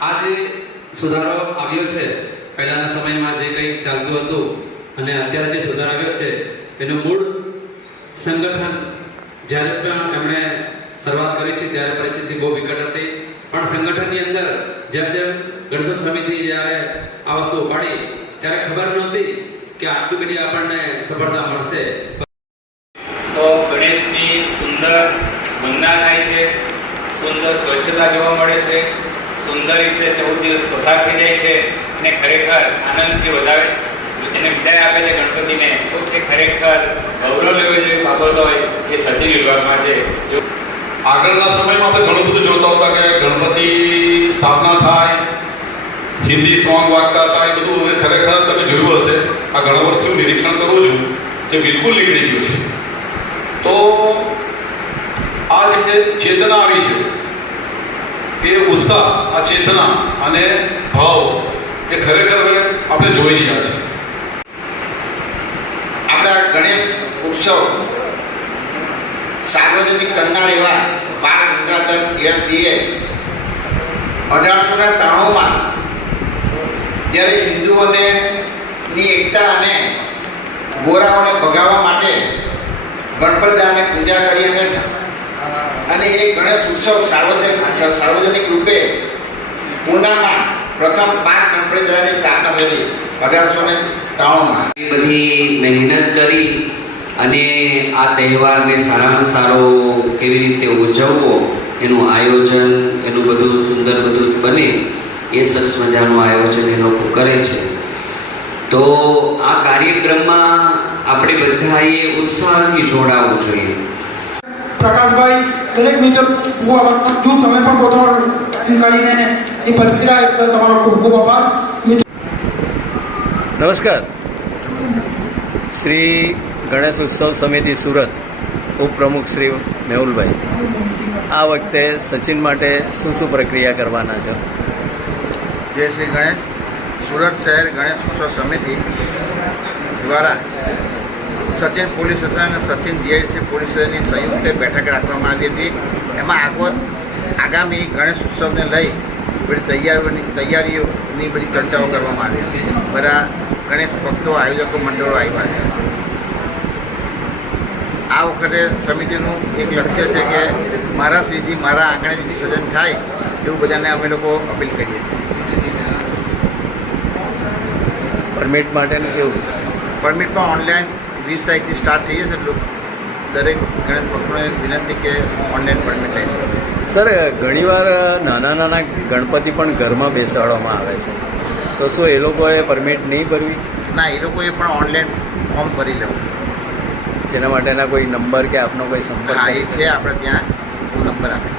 આ જે સુધારો આવ્યો છે. પહેલાના સમયમાં જે કંઈ ચાલતું હતું અને અત્યારે જે સુધારો આવ્યો છે, એનું મૂળ સંગઠન જ્યારે પણ એમણે શરૂઆત કરી છે, ત્યારે પરિસ્થિતિ બહુ વિકટ હતી. પણ સંગઠનની અંદર જેમ જેમ ગણેશોત્સવ સમિતિ જ્યારે આ વસ્તુ ઉપાડી, ત્યારે ખબર નહોતી કે આટલી બધી આપણને સફળતા મળશે. તો ગણેશની સુંદર વંદના થાય છે, સુંદર સ્વચ્છતા જોવા મળે છે. સુંદર રીતે ચૌદ દિવસ પસાર થઈ જાય છે અને ખરેખર આનંદથી વધારે એને વિદાય આપે છે ગણપતિને. તો તે ખરેખર ગૌરવ લેવો જેવી બાબત હોય એ સચિન વિભાગમાં છે. આગળના સમયમાં આપણે ઘણું બધું જોતા હતા કે ગણપતિ સ્થાપના થાય, હિન્દી સોંગ વાગતા હતા, એ બધું હવે ખરેખર તમે જોયું હશે. આ ઘણા વર્ષથી હું નિરીક્ષણ કરું છું કે બિલકુલ નીકળી ગયું છે તો આ જે ચેતના આવી છે એ ઉત્સાહ, આ ચેતના અને ભાવ એ ખરેખર હવે આપણે જોઈ રહ્યા છીએ. આપણા ગણેશ ઉત્સવ સાર્વજનિક કરનાર એવા બાળ ગંગાધર તિળકજીએ અઢારસો ને ત્રાણુંમાં જ્યારે હિન્દુઓને ની એકતા અને ગોરાઓને ભગાવવા માટે ગણપતિદાને પૂજા કરી અને એ ગણેશ ઉત્સવ સાર્વજનિક સાર્વજનિક રૂપે પૂનામાં પ્રથમ પાંચ ગણપતિદાની સ્થાપના થયેલી અઢારસો ને ત્રાણુંમાં એ બધી મહેનત કરી અને આ તહેવારને સારામાં સારો કેવી રીતે ઉજવવો એનું આયોજન એનું બધું સુંદર બધું બને એ સરસ મજાનું આયોજન એ લોકો કરે છે. તો આ કાર્યક્રમમાં આપણે બધાએ ઉત્સાહથી જોડાવવું જોઈએ. પ્રકાશભાઈ દરેક મિત્ર હું આ વાતમાં જો તમે પણ પોતાનો ટાઈમ કાઢીને એ પત્રિકા બદલ તમારો ખૂબ ખૂબ આભાર. નમસ્કાર. શ્રી ગણેશ ઉત્સવ સમિતિ સુરત ઉપપ્રમુખ શ્રી મેહુલભાઈ. આ વખતે સચિન માટે શું શું પ્રક્રિયા કરવાના છે? જય શ્રી ગણેશ. સુરત શહેર ગણેશ ઉત્સવ સમિતિ દ્વારા સચિન પોલીસ સ્ટેશન અને સચિન જીઆઈડીસી પોલીસ સ્ટેશનની સંયુક્ત બેઠક રાખવામાં આવી હતી. એમાં આગો આગામી ગણેશ ઉત્સવને લઈ બધી તૈયારીઓની તૈયારીઓની બધી ચર્ચાઓ કરવામાં આવી હતી. બધા ગણેશ ભક્તો આયોજકો મંડળો આવ્યા હતા. આ વખતે સમિતિનું એક લક્ષ્ય છે કે મારા શ્રીજી મારા આંગણે જ વિસર્જન થાય એવું બધાને અમે લોકો અપીલ કરીએ છીએ. પરમિટ માટેનું કેવું? પરમિટમાં ઓનલાઈન વીસ તારીખથી સ્ટાર્ટ થઈ જશે એટલું દરેક ગણેશ ભક્તોને વિનંતી કે ઓનલાઈન પરમિટ લઈ સર ઘણીવાર નાના નાના ગણપતિ પણ ઘરમાં બેસાડવામાં આવે છે. તો શું એ લોકોએ પરમિટ નહીં ભરવી? ના એ લોકોએ પણ ઓનલાઈન ફોર્મ ભરી લેવું. જેના માટેના કોઈ નંબર કે આપનો કોઈ સંપર્ક હા એ છે આપણે ત્યાં હું નંબર આપીશ.